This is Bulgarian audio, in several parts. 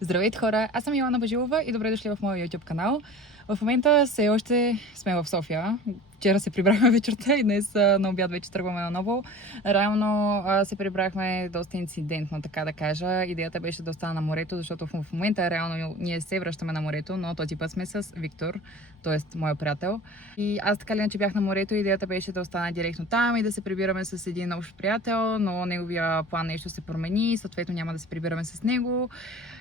Здравейте хора, аз съм Йоанна Бажилова и добре дошли в моя YouTube канал. В момента все още сме в София. Вчера се прибрахме вечерта и днес на обяд вече тръгваме наново. Реално се прибрахме доста инцидентно, така да кажа. Идеята беше да остана на морето, защото в момента реално ние се връщаме на морето, но този път сме с Виктор, т.е. моя приятел. И аз така ли иначе бях на морето, идеята беше да остана директно там и да се прибираме с един общ приятел, но неговия план нещо се промени, съответно няма да се прибираме с него.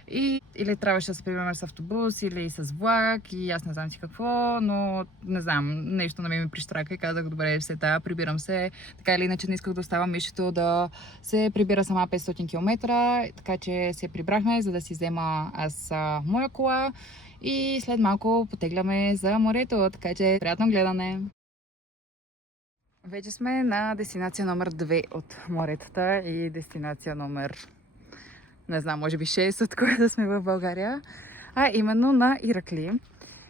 И или трябваше да се прибираме с автобус, или с влак, и аз не знам си какво, но не знам, нещо на мен ми прищрака и казах, добре, все тая, прибирам се. Така или иначе не исках да оставам мишето да се прибира сама 500 км, така че се прибрахме, за да си взема аз моя кола и след малко потегляме за морето, така че приятно гледане! Вече сме на дестинация номер 2 от моретата и дестинация номер, не знам, може би 6, от която сме в България, а именно на Иракли.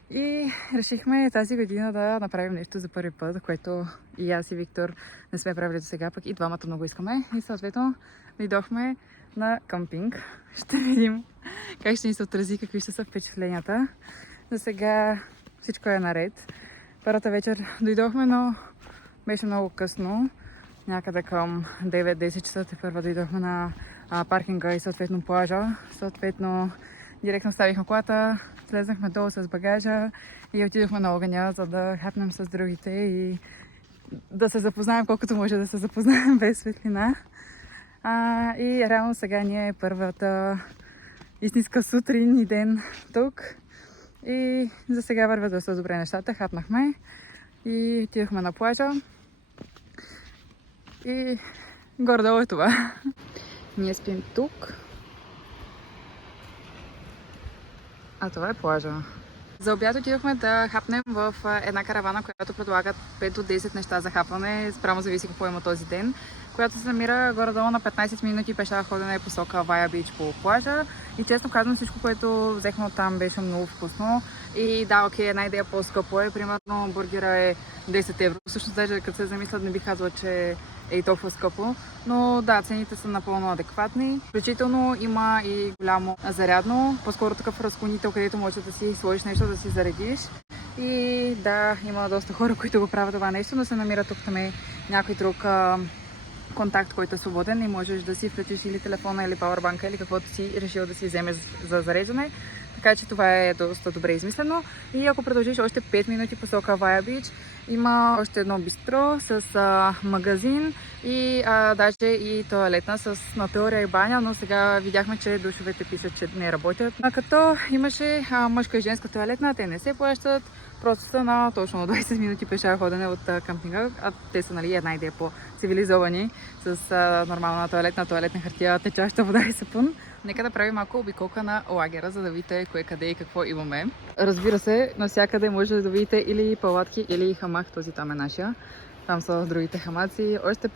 И решихме тази година да направим нещо за първи път, което и аз и Виктор не сме правили до сега, пък и двамата много искаме. И съответно дойдохме на къмпинг. Ще видим как ще ни се отрази, какви ще са впечатленията. За сега всичко е наред. Първата вечер дойдохме, но беше много късно. Някъде към 9-10 часа първа дойдохме на паркинга и съответно плажа. Съответно директно ставихме колата, слезнахме долу с багажа и отидохме на огъня, за да хапнем с другите и да се запознаем колкото може да се запознаем без светлина. И реално сега ни е първата истинска сутрин и ден тук. И за сега вървят доста добре нещата. Хапнахме и отидохме на плажа. И горе-долу е това. Ние спим тук. А това е плажа. За обяд отидохме да хапнем в една каравана, която предлагат 5 до 10 неща за хапване, спрямо зависи какво има този ден, която се намира горе-долу на 15 минути пеша ходене и посока Вая Бич по плажа. И честно казвам, всичко, което взехме оттам, беше много вкусно. И да, окей, една идея по-скъпо е. Примерно бургера е 10 евро. Също даже като се замислят, не бих казала, че е и толкова скъпо. Но да, цените са напълно адекватни. Включително има и голямо зарядно, по-скоро такъв разклонител, където можеш да си сложиш нещо, да си заредиш. И да, има доста хора, които го правят това нещо, но се намира тук там е някой друг контакт, който е свободен и можеш да си включиш или телефона, или пауърбанка, или каквото си решил да си вземеш за зареждане. Така че това е доста добре измислено. И ако продължиш още 5 минути посока Вая Бич, има още едно бистро с магазин и даже и тоалетна на теория и баня, но сега видяхме, че душовете пишат, че не работят. Като имаше мъжка и женска тоалетна, те не се плащат, просто са на точно 20 минути пеша ходене от къмпинга, а те са, нали, една идея по-цивилизовани с нормална тоалетна хартия, течаща вода и сапун. Нека да правим малко обиколка на лагера, за да видите кое, къде и какво имаме. Разбира се, навсякъде може да видите или палатки, или хамак. Този там е нашия. Там са другите хамаци. Още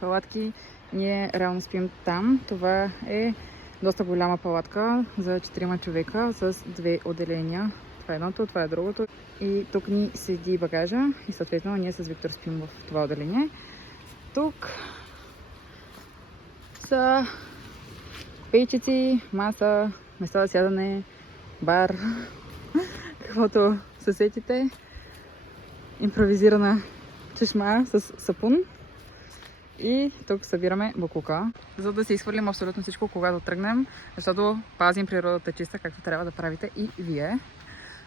палатки. Ние реално спим там. Това е доста голяма палатка за 4 човека с 2 отделения. Това е едното, това е другото. И тук ни седи багажа и съответно ние с Виктор спим в това отделение. Тук са пейчици, маса, места за сядане, бар, каквото се сетите. Импровизирана чешма с сапун. И тук събираме боклука, за да се изхвърлим абсолютно всичко, когато тръгнем, защото пазим природата чиста, както трябва да правите и вие.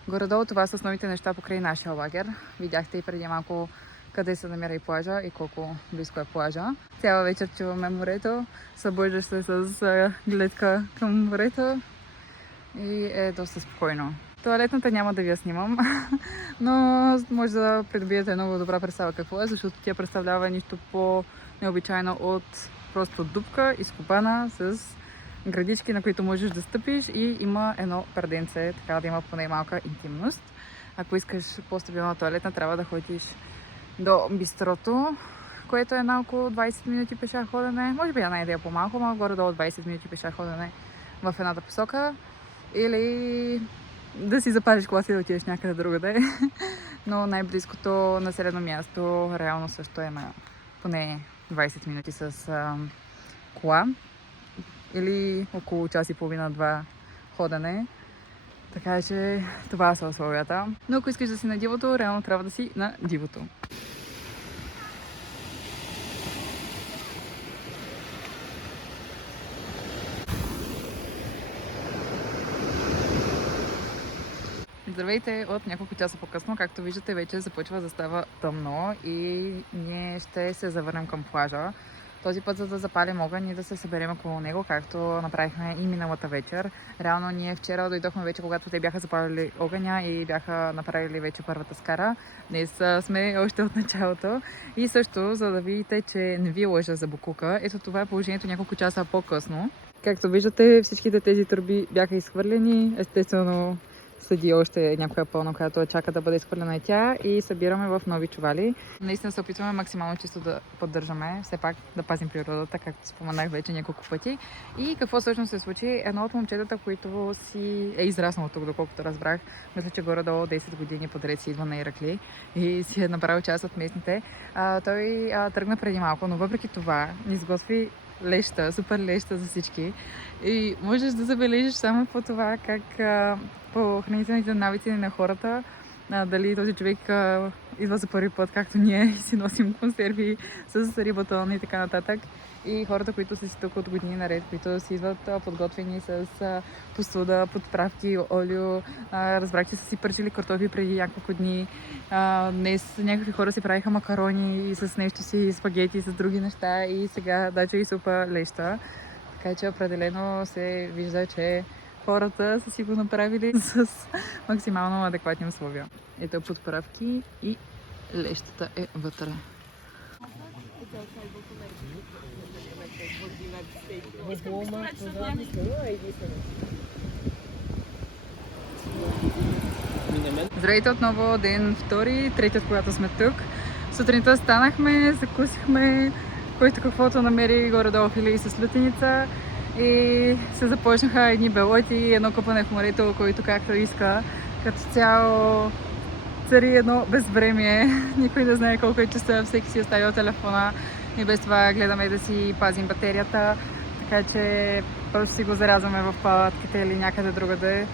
Горе-долу това са основните неща покрай нашия лагер. Видяхте и преди малко къде се намира и плажа и колко близко е плажа. Цяла вечер чуваме морето, събуждаш се с гледка към морето и е доста спокойно. Тоалетната няма да ви я снимам, но може да придобиете много добра представа какво е, защото тя представлява нищо по-необичайно от просто дупка, изкопана с градички, на които можеш да стъпиш и има едно перденце, така да има поне малка интимност. Ако искаш по-стабилна тоалетна, трябва да ходиш до бистрото, което е на около 20 минути пеша ходене. Може би една идея по-малко, но горе-долу 20 минути пеша ходене в едната посока. Или да си запалиш колата и да отидеш някъде другаде. Но най-близкото населено място реално също е на поне 20 минути с кола. Или около час и половина-два ходене. Така че това са условията. Но ако искаш да си на дивото, реално трябва да си на дивото. Здравейте от няколко часа по-късно. Както виждате, вече започва да става тъмно и ние ще се завърнем към плажа. Този път, за да запалим огън и да се съберем около него, както направихме и миналата вечер. Реално ние вчера дойдохме вече, когато те бяха запалили огъня и бяха направили вече първата скара. Днес сме още от началото. И също, за да видите, че не ви лъжа за букука, ето това е положението няколко часа по-късно. Както виждате, всичките тези тръби бяха изхвърлени. Естествено, седи още някоя пълна, която чака да бъде изхвърлена и тя, и събираме в нови чували. Наистина се опитваме максимално чисто да поддържаме, все пак да пазим природата, както споменах вече няколко пъти. И какво всъщност се случи? Едно от момчетата, които си е израснало тук, доколкото разбрах, мисля, че горе-долу 10 години подред си идва на Иракли и си е направил част от местните. Той тръгна преди малко, но въпреки това ни изготви леща, супер леща за всички. И можеш да забележиш само по това как по хранителните навици на хората, дали този човек идва за първи път, както ние, и си носим консерви с рибатон и така нататък. И хората, които са си тук от години наред, които си идват подготвени с посуда, подправки, олио. Разбрах, че са си пържили картофи преди няколко дни. Днес някакви хора си правиха макарони и с нещо си, спагети, с други неща, и сега даже и супа леща. Така че определено се вижда, че хората са си го направили с максимално адекватни условия. Ето подправки и лещата е вътре. Здравейте отново, ден втори, третият, когато сме тук. Сутринта станахме, закусихме, който каквото намери горе-долу филии с лютеница, и се започнаха едни белоти, едно къпане в морето, който както иска. Като цяло цари едно безвремие. Никой не знае колко е часа, всеки си оставил телефона и без това гледаме да си пазим батерията. Така че просто си го зарязваме в палатките или някъде другаде.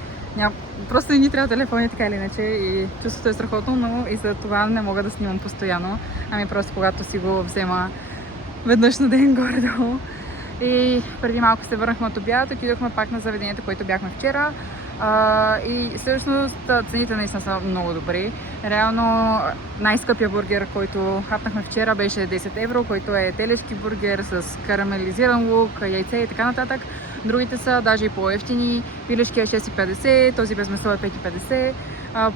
Просто не ни трябва телефони, така или иначе, и чувството е страхотно, но и за това не мога да снимам постоянно. Ами просто когато си го взема веднъж на ден горе-долу. И преди малко се върнахме от обяд, отидохме пак на заведението, което бяхме вчера. И всъщност цените наистина са много добри. Реално най-скъпия бургер, който хапнахме вчера, беше 10 евро, който е телешки бургер с карамелизиран лук, яйце и така нататък. Другите са даже и по-евтини. Пилешки е 6,50, този без месо е 5,50.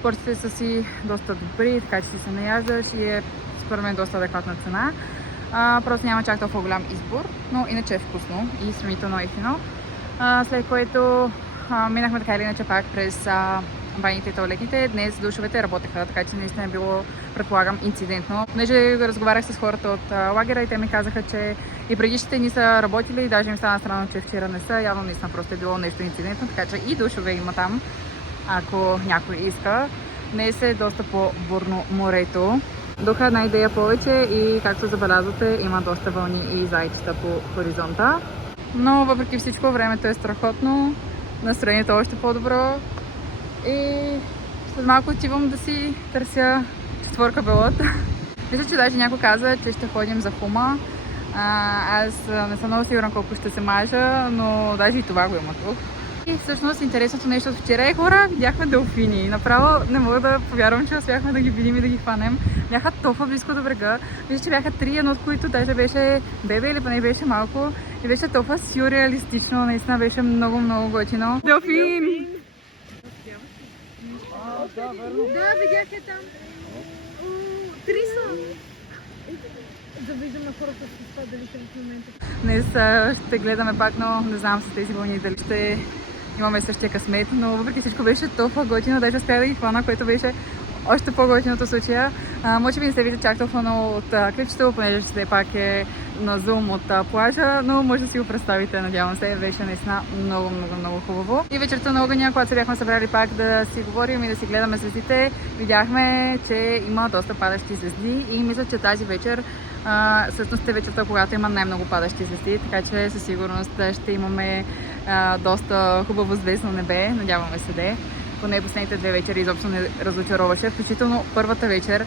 Порциите са си доста добри, така че си се наяждаш и е според мен доста адекватна цена. Просто няма чак толкова голям избор, но иначе е вкусно и сравнително ефтино. След което минахме така или иначе пак през баните и тоалетните. Днес душовете работеха, така че наистина е било, предполагам, инцидентно. Понеже разговарях с хората от лагера и те ми казаха, че и предишните ни са работили, и даже ми стана странно, че вчера не са. Явно наистина просто е било нещо инцидентно, така че и душове има там, ако някой иска. Днес е доста по-бурно морето. Духа една идея повече и, както забелязвате, има доста вълни и зайчета по хоризонта. Но въпреки всичко времето е страхотно, настроението е още по-добро и след малко отивам да си търся четворка белот. Мисля, че даже някой каза, че ще ходим за хума. Аз не съм много сигурна колко ще се мажа, но даже и това го има тук. И всъщност интересното нещо от вчера е, хора, видяхме делфини. Направо не мога да повярвам, че успяхме да ги видим и да ги хванем. Бяха толкова близко до брега. Вижте, че бяха 3, едно от които даже беше бебе или поне беше малко. И беше толкова сюрреалистично, наистина беше много готино. Делфин! Да, видях я там. 300. Да виждам на хората с това дали ще в момента. Днес ще гледаме пак, но не знам с тези вълни дали ще имаме същия късмет, но въпреки всичко беше толкова готино, даже успях да ги хвана, което беше още по-готиното случая. Може би не се вижда чак толкова много от клипчето, понеже все пак е на зум от плажа, но може да си го представите, надявам се. Беше наистина много хубаво. И вечерта на огъня, когато се бяхме събрали пак да си говорим и да си гледаме звездите, видяхме, че има доста падащи звезди и мисля, че тази вечер всъщност е вечерта, когато има най-много падащи звезди, така че със сигурност ще имаме доста хубаво звездно небе, надяваме се да е. Поне последните 2 вечери изобщо не разочароваше, включително първата вечер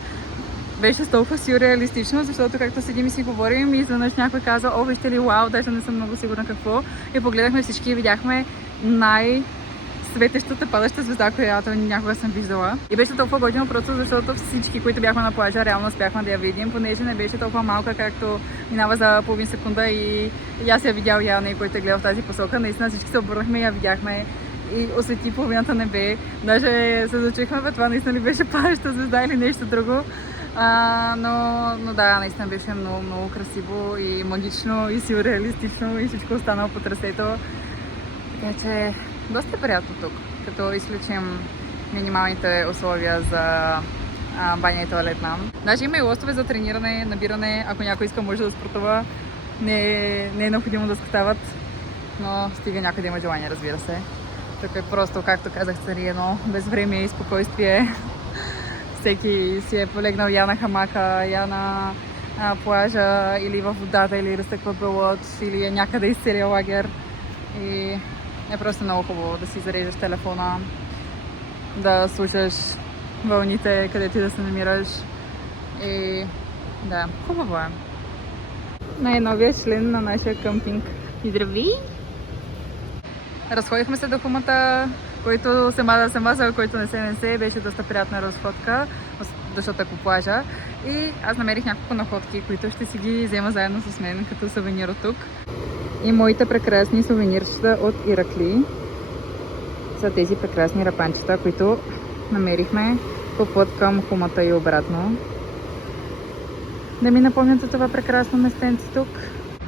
беше толкова сюрреалистично, защото както седим и си говорим и изведнъж някой каза: "О, вижте ли, вау, даже не съм много сигурна какво." И погледнахме всички и видяхме най-светещата падаща звезда, която някога съм виждала. И беше толкова готино просто защото всички, които бяхме на плажа, реално успяхме да я видим, понеже не беше толкова малка, както минава за половин секунда и аз я видял Яна, който е гледал в тази посока. Наистина всички се обърнахме и я видяхме и освети половината небе. Даже се зачехме, това наистина ли беше падаща звезда или нещо друго. Но да, наистина беше много, много красиво и магично и сюрреалистично и всичко останало по трасето. Така че доста приятно тук, като изключим минималните условия за баня и туалетна. Даже има и лостове за трениране, набиране, ако някой иска може да спортува. Не е необходимо да скатават, но стига някой да има желание, разбира се. Тук е просто, както казах, цари едно безвремие и спокойствие. Всеки си е полегнал я на хамака, я на плажа или във водата, или разтъква белот, или е някъде из целия лагер. И е просто много хубаво да си зареждаш телефона, да слушаш вълните, където и да се намираш. И да, хубаво е. Най-новият член на нашия къмпинг. Здрави! Разходихме се до хумата, който се маза, който не се, беше доста приятна разходка, защото е по плажа. И аз намерих няколко находки, които ще си ги взема заедно с мен като сувенир от тук. И моите прекрасни сувенирчета от Иракли са тези прекрасни рапанчета, които намерихме по път към хумата и обратно. Да ми напомнят за това прекрасно местенце тук.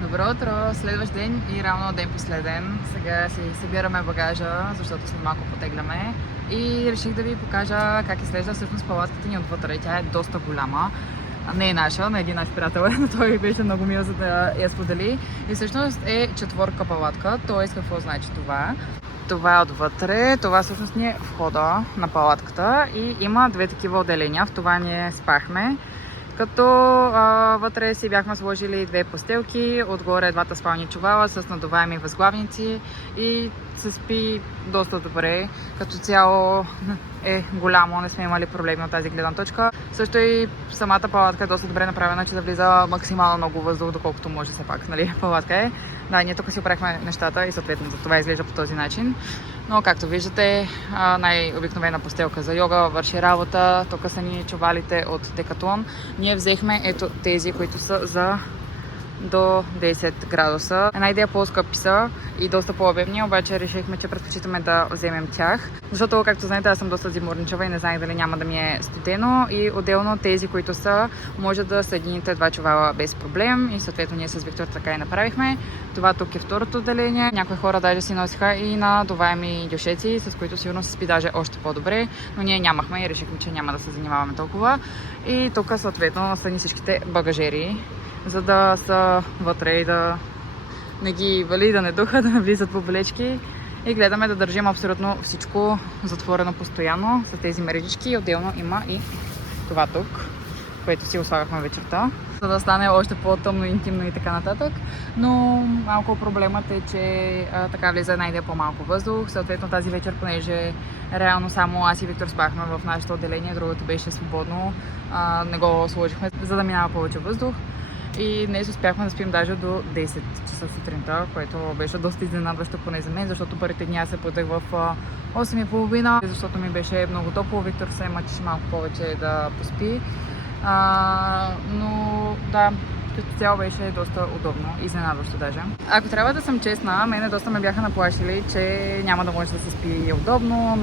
Добро утро! Следващ ден и равно ден последен. Сега си събираме багажа, защото след малко потегляме. И реших да ви покажа как изглежда всъщност палатката ни отвътре. Тя е доста голяма. Не е наша, на един наш приятел, но той беше много мил, за да я сподели. И всъщност е 4 палатка, т.е. какво значи това? Това е отвътре, това всъщност ни е входа на палатката и има 2 такива отделения. В това ние спахме. Като вътре си бяхме сложили 2 постелки, отгоре 2 спални чувала с надуваеми възглавници и се спи доста добре. Като цяло е голямо, не сме имали проблеми от тази гледна точка. Също и самата палатка е доста добре направена, че да влиза максимално много въздух, доколкото може все пак, нали, палатка е. Да, ние тук си оправихме нещата и съответно за това изглежда по този начин. Но както виждате, най-обикновена постелка за йога върши работа. Тук са ни чувалите от Декатлон. Ние взехме ето тези, които са за до 10 градуса. Една идея по-скъпи са и доста по-обемни, обаче решихме, че предпочитаме да вземем тях. Защото, както знаете, аз съм доста зиморничава и не знаех дали няма да ми е студено. И отделно тези, които са, може да съедините 2 чувала без проблем. И съответно ние с Виктор така и направихме. Това тук е второто отделение. Някои хора даже си носиха и надуваеми дюшеци, с които сигурно се спи даже още по-добре. Но ние нямахме и решихме, че няма да се занимаваме толкова. И тук съответно са ни всичките багажери, за да са вътре и да не ги вали, да не духа, да не влизат по болечки. И гледаме да държим абсолютно всичко затворено постоянно с тези мрежички. Отделно има и това тук, което си ослагахме вечерта, за да стане още по-тъмно, интимно и така нататък. Но малко проблемът е, че така влиза една идея по-малко въздух. Съответно тази вечер, понеже реално само аз и Виктор спахме в нашето отделение, другото беше свободно, не го сложихме, за да минава повече въздух. И днес успяхме да спим даже до 10 часа сутринта, което беше доста изненадващо поне за мен, защото първите дни аз се будех в 8:30, защото ми беше много топло. Виктор се мъчеше малко повече да поспи. Но да, като цяло беше доста удобно, изненадващо даже. Ако трябва да съм честна, мене доста ме бяха наплашили, че няма да може да се спи удобно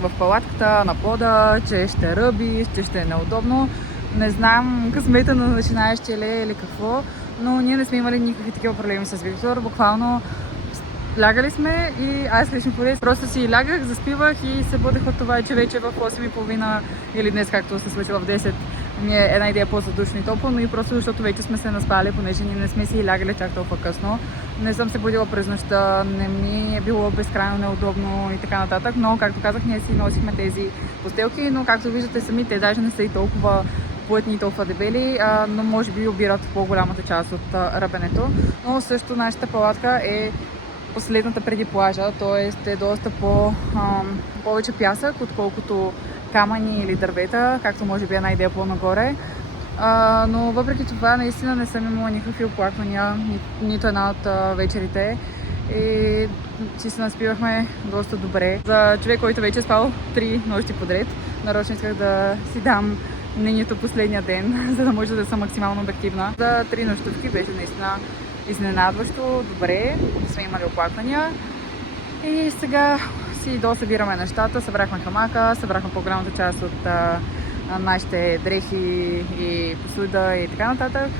в палатката, на пода, че ще ръби, че ще е неудобно. Не знам късмета на начинаещия ли или какво, но ние не сме имали никакви такива проблеми с Виктор. Буквално лягали сме и аз лично просто си лягах, заспивах и се будех от това, че вече в 8:30 или днес, както се случва в 10, ми е една идея по-задушно и топло, но и просто защото вече сме се наспали, понеже ние не сме си лягали чак толкова късно. Не съм се будила през нощта, не ми е било безкрайно неудобно и така нататък, но както казах, ние си носихме тези постелки, но както виждате сами, те даже не са и толкова плътни и толкова дебели, но може би обират по-голямата част от ръбенето. Но също нашата палатка е последната преди плажа, т.е. е доста повече пясък, отколкото камъни или дървета, както може би е една идея по-нагоре. Но въпреки това наистина не съм имала никакви оплаквания, нито една от вечерите. И си се наспивахме доста добре. За човек, който вече е спал 3 нощи подред, нарочно исках да си дам мнението последния ден, за да може да съм максимално обективна. За 3 нощувки беше наистина изненадващо добре, не сме имали оплаквания. И сега си досъбираме нещата, събрахме хамака, събрахме по-голямата част от нашите дрехи и посуда и така нататък.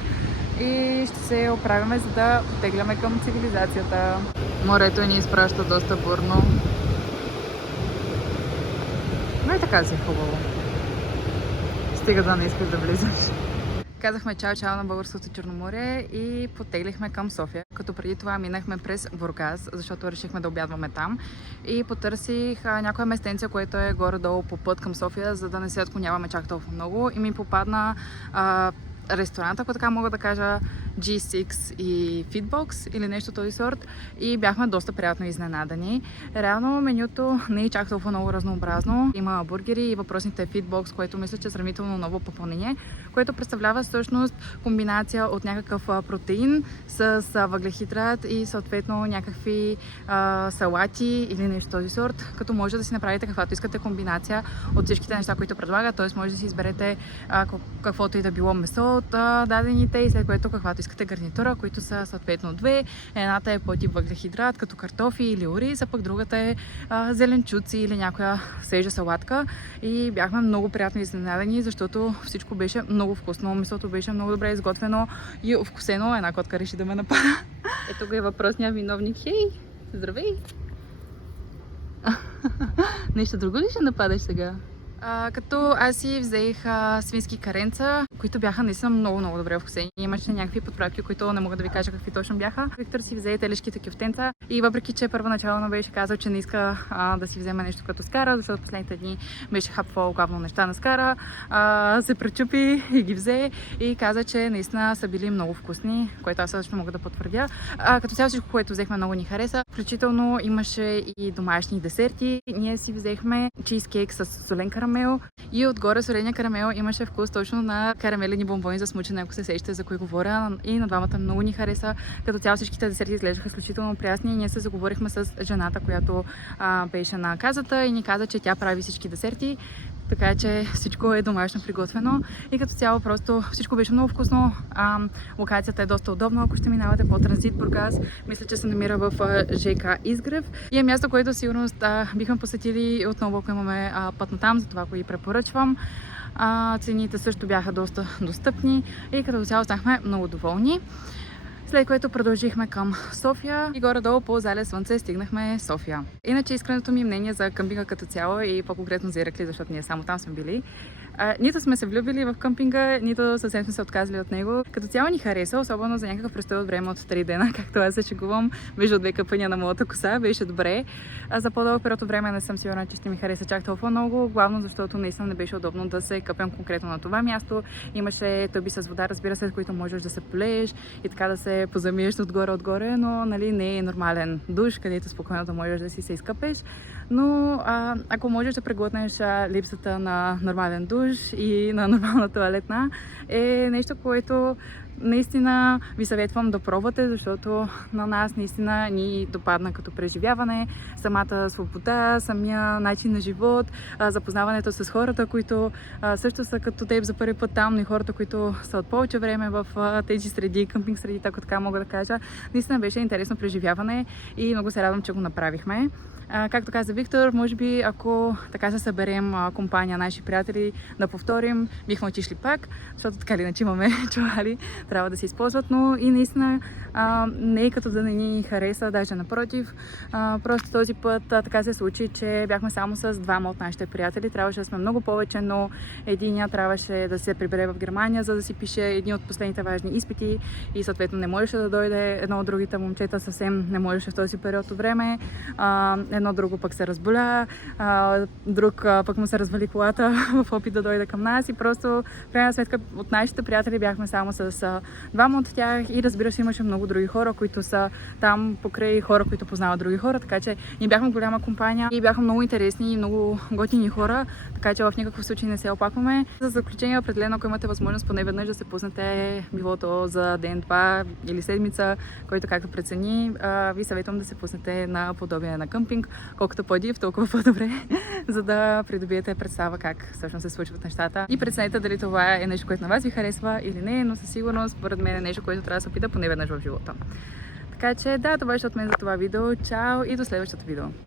И ще се оправяме, за да потегляме към цивилизацията. Морето ни изпраща доста бурно. Но и така си е хубаво. Стига да не искаш да влизаш. Казахме чао-чао на българското Черноморие и потеглихме към София. Като преди това минахме през Бургас, защото решихме да обядваме там. И потърсих някоя местенция, което е горе-долу по път към София, за да не се отклоняваме чак толкова много. И ми попадна ресторант, ако така мога да кажа, G6 и Fitbox или нещо този сорт, и бяхме доста приятно изненадани. Реално менюто не е чак толкова много разнообразно. Има бургери и въпросните Fitbox, което мисля, че е сравнително ново попълнение, което представлява всъщност комбинация от някакъв протеин с въглехидрат и съответно някакви салати или нещо този сорт, като може да си направите каквато искате комбинация от всичките неща, които предлагат, т.е. може да си изберете каквото и да било месо от дадените и след което каквато искате гарнитура, които са съответно две. Едната е по-тип въглехидрат, като картофи или ориз, а пък другата е зеленчуци или някоя свежа салатка. И бяхме много приятно изненадани, защото всичко беше много вкусно. Месото беше много добре изготвено и вкусено. Една котка реши да ме напада. Ето го е въпросния виновник. Хей! Здравей! Нещо друго ли ще нападаш сега? Като аз си взех свински каренца, които бяха наистина много добре вкусени. Имаше някакви подправки, които не мога да ви кажа какви точно бяха. Виктор си взе телешките кюфтенца и въпреки, че първоначално беше казал, че не иска да си вземе нещо като скара, защото последните дни беше хапвал главно неща на скара, се пречупи и ги взе и каза, че наистина са били много вкусни, което аз също мога да потвърдя. Като цяло всичко, което взехме, много ни хареса. Включително имаше и домашни десерти. Ние си взехме чизкейк с солен карамел и отгоре соления карамел имаше вкус точно на карамелени бомбони за смучене, ако се сещате за кой говоря, и на двамата много ни хареса. Като цяло всичките десерти изглеждаха изключително прясни. Ние се заговорихме с жената, която беше на казата и ни каза, че тя прави всички десерти, така че всичко е домашно приготвено и като цяло просто всичко беше много вкусно. Локацията е доста удобна, ако ще минавате по транзит Бургас. Мисля, че се намира в ЖК Изгрев и е място, което сигурност бихме посетили отново, ако имаме път на там, за това го и препоръчвам. Цените също бяха доста достъпни и като цяло станахме много доволни. След което продължихме към София и горе-долу по зале слънце стигнахме София. Иначе искреното ми мнение за къмпинга като цяло и по-конкретно за Иракли, защото ние само там сме били. Нито сме се влюбили в къмпинга, нито съвсем сме се отказали от него. Като цяло ни хареса, особено за някакъв престой от време от 3 дена, както аз се шегувам между 2 къпания на моята коса, беше добре. За по-дълъг период от време не съм сигурна, че ще ми хареса чак толкова много, главно защото наистина не беше удобно да се къпям конкретно на това място. Имаше тъби с вода, разбира се, с които можеш да се полееш и така да се позамиеш отгоре, но нали, не е нормален душ, където спокойно да можеш да си се изкъпеш. Но ако можеш да преглътнеш липсата на нормален душ и на нормална тоалетна, е нещо, което наистина ви съветвам да пробвате, защото на нас наистина ни допадна като преживяване, самата свобода, самия начин на живот, запознаването с хората, които също са като теб за първи път там, но и хората, които са от повече време в тези среди, къмпинг среди, така мога да кажа. Наистина беше интересно преживяване и много се радвам, че го направихме. Както каза Виктор, може би ако така се съберем компания, наши приятели, да повторим, бихме отишли пак, защото така или иначе имаме чували, трябва да се използват, но и наистина не е като да не ни хареса, даже напротив. Просто този път така се случи, че бяхме само с 2 от нашите приятели. Трябваше да сме много повече, но единия трябваше да се прибере в Германия, за да си пише едни от последните важни изпити и съответно не можеше да дойде. Едно от другите момчета съвсем не можеше в този период от време. Едно друго пък се разболя, друг пък му се развали колата в опит да дойде към нас и просто в крайна сметка от нашите приятели бяхме само с двама от тях и разбира се имаше много други хора, които са там покрай хора, които познават други хора, така че ние бяхме голяма компания и бяха много интересни и много готини хора, така че в никакъв случай не се опакваме. За заключение, определено, ако имате възможност поне веднъж да се пуснете, било то за ден, два или седмица, който както прецени, ви съветвам да се пуснете на подобие на къмпинг, колкото по-див, толкова по-добре, за да придобиете представа как всъщност се случват нещата и преценете дали това е нещо, което на вас ви харесва или не, но със сигурност, според мен е нещо, което трябва да се опита поне веднъж в живота. Така че да, това беше от мен за това видео. Чао и до следващото видео.